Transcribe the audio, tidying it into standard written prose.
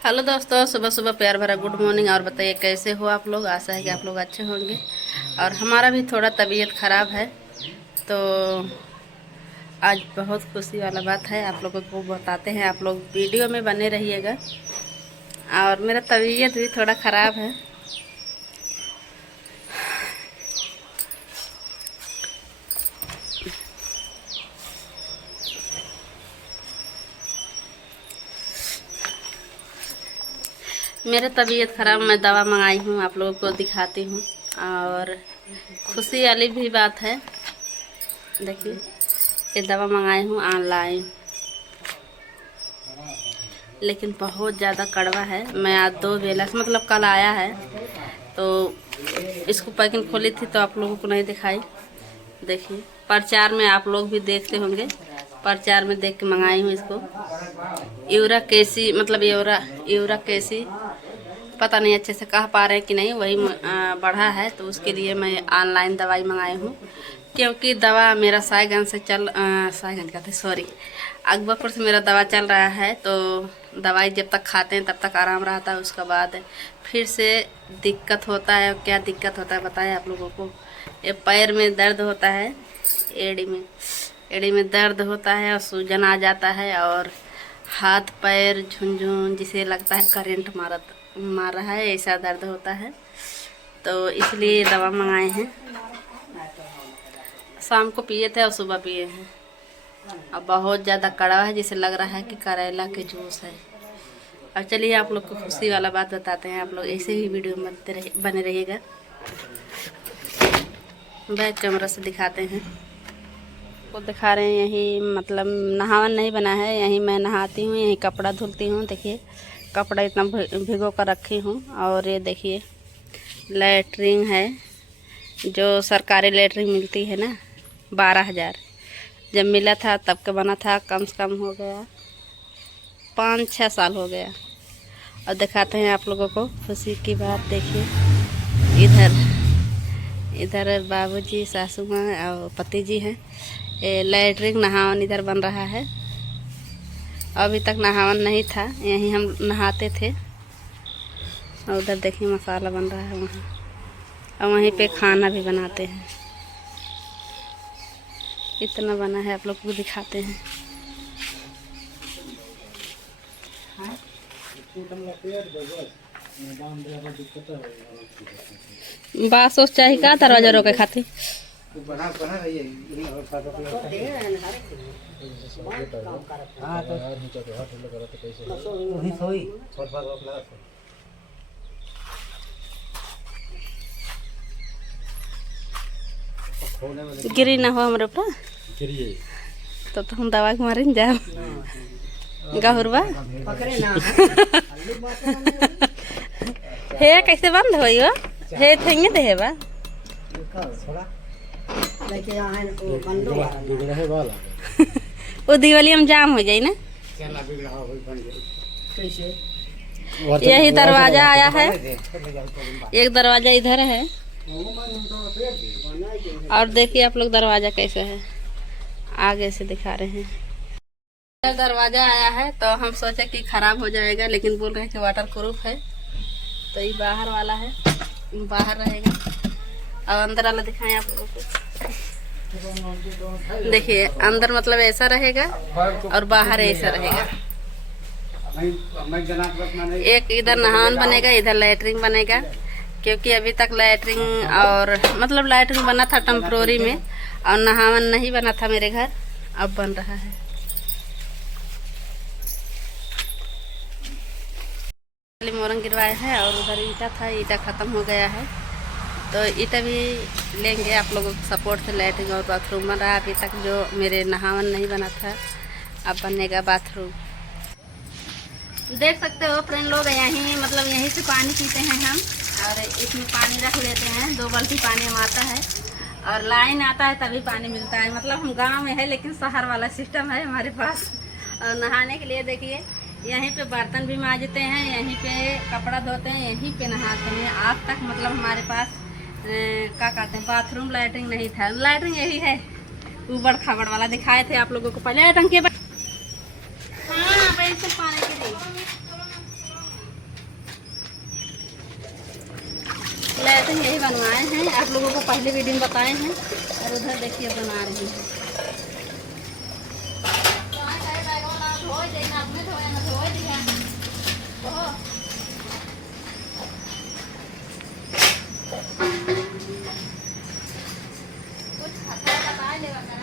Hello दोस्तों, सुबह सुबह प्यार भरा गुड मॉर्निंग। और बताइए कैसे हो आप लोग। आशा है कि आप लोग अच्छे होंगे। और हमारा भी थोड़ा तबीयत ख़राब है, तो आज बहुत खुशी वाला बात है, आप लोगों को बताते हैं। आप लोग वीडियो में बने रहिएगा। और मेरा तबीयत भी थोड़ा ख़राब है। मेरा तबीयत ख़राब, मैं दवा मंगाई हूँ, आप लोगों को दिखाती हूँ। और खुशी वाली भी बात है, देखिए ये दवा मंगाई हूँ ऑनलाइन, लेकिन बहुत ज़्यादा कड़वा है। मैं आज 2 बेला से मतलब कल आया है, तो इसको पैकिंग खोली थी तो आप लोगों को नहीं दिखाई। देखिए प्रचार में आप लोग भी देखते होंगे, प्रचार में देख के मंगाई हूँ इसको। यूरा कैसी मतलब यूरा कैसी पता नहीं अच्छे से कह पा रहे हैं कि नहीं, वही बढ़ा है, तो उसके लिए मैं ऑनलाइन दवाई मंगाई हूँ। क्योंकि दवा मेरा साईगंज का थे, सॉरी, अकबरपुर से मेरा दवा चल रहा है, तो दवाई जब तक खाते हैं तब तक आराम रहता है, उसके बाद फिर से दिक्कत होता है। क्या दिक्कत होता है बताएं आप लोगों को। ये पैर में दर्द होता है, एड़ी में दर्द होता है, और सूजन आ जाता है, और हाथ पैर झुनझुन जिसे लगता है करंट मार रहा है, ऐसा दर्द होता है। तो इसलिए दवा मंगाए हैं। शाम को पिए थे और सुबह पिए हैं। अब बहुत ज़्यादा कड़वा है, जिसे लग रहा है कि करेला के जूस है। अब चलिए आप लोग को खुशी वाला बात बताते हैं। आप लोग ऐसे ही वीडियो में बने रहिएगा। बैक कैमरा से दिखाते हैं, को दिखा रहे हैं। यही मतलब नहावन नहीं बना है, यहीं मैं नहाती हूँ, यहीं कपड़ा धुलती हूँ। देखिए कपड़ा इतना भिगो कर रखी हूँ। और ये देखिए लैट्रिन है, जो सरकारी लैट्रिन मिलती है ना, 12,000 जब मिला था तब का बना था। कम से कम हो गया 5-6 साल हो गया। और दिखाते हैं आप लोगों को खुशी की बात। देखिए इधर बाबूजी, सासू माँ और पति जी हैं। लैट्रिन नहावन इधर बन रहा है। अभी तक नहावन नहीं था, यहीं हम नहाते थे। और उधर देखिए मसाला बन रहा है वहाँ, और वहीं पे खाना भी बनाते हैं। इतना बना है, आप लोग को दिखाते हैं। बात सोच चाहिए का दरवाजा रोके खातिर। गिरी ना हो हमारे ऊपर, तो हम दवा के मारे जाओ गहुरबा। हे कैसे बंद हो हे थेंगे दे बा वो दिवाली में जाम हो जाए ना। यही दरवाजा आया है, एक दरवाजा इधर है। और देखिए आप लोग दरवाजा कैसे है, आगे से दिखा रहे हैं। दरवाजा आया है तो हम सोचे कि खराब हो जाएगा, लेकिन बोल रहे हैं कि वाटर प्रूफ है। तो ये बाहर वाला है, बाहर रहेगा। और अंदर वाला दिखाएं आप लोगों को। देखिए अंदर मतलब ऐसा रहेगा और बाहर ऐसा रहेगा। एक इधर नहान बनेगा, इधर लैट्रिन बनेगा। क्योंकि अभी तक लैट्रिन और मतलब लैट्रिन बना था टेम्पोररी में, और नहावन नहीं बना था मेरे घर, अब बन रहा है। मोरंग गिरवाए हैं, और उधर ईटा था, ईटा ख़त्म हो गया है, तो ईटा भी लेंगे आप लोगों के सपोर्ट से। लैट्रिन और बाथरूम बन रहा है अभी तक, जो मेरे नहावन नहीं बना था, अब बनेगा बाथरूम। देख सकते हो फ्रेंड लोग, यहीं से पानी पीते हैं हम, और इसमें पानी रख लेते हैं। 2 बाल्टी पानी हम आता है, और लाइन आता है तभी पानी मिलता है। मतलब हम गांव में है, लेकिन शहर वाला सिस्टम है हमारे पास। और नहाने के लिए देखिए यहीं पे बर्तन भी मांजते हैं, यहीं पे कपड़ा धोते हैं, यहीं पे नहाते हैं। आज तक मतलब हमारे पास क्या कहते हैं, बाथरूम लैट्रिन नहीं था। लैट्रिन यही है, ऊबड़ खाबड़ वाला दिखाए थे आप लोगों को पहले। टंकी हाँ पानी के लिए करते हैं, यही बनवाए हैं, आप लोगों को पहले वीडियो में बताए हैं। और उधर देखिए बना रही हैं। कुछ खाता बताए लेवा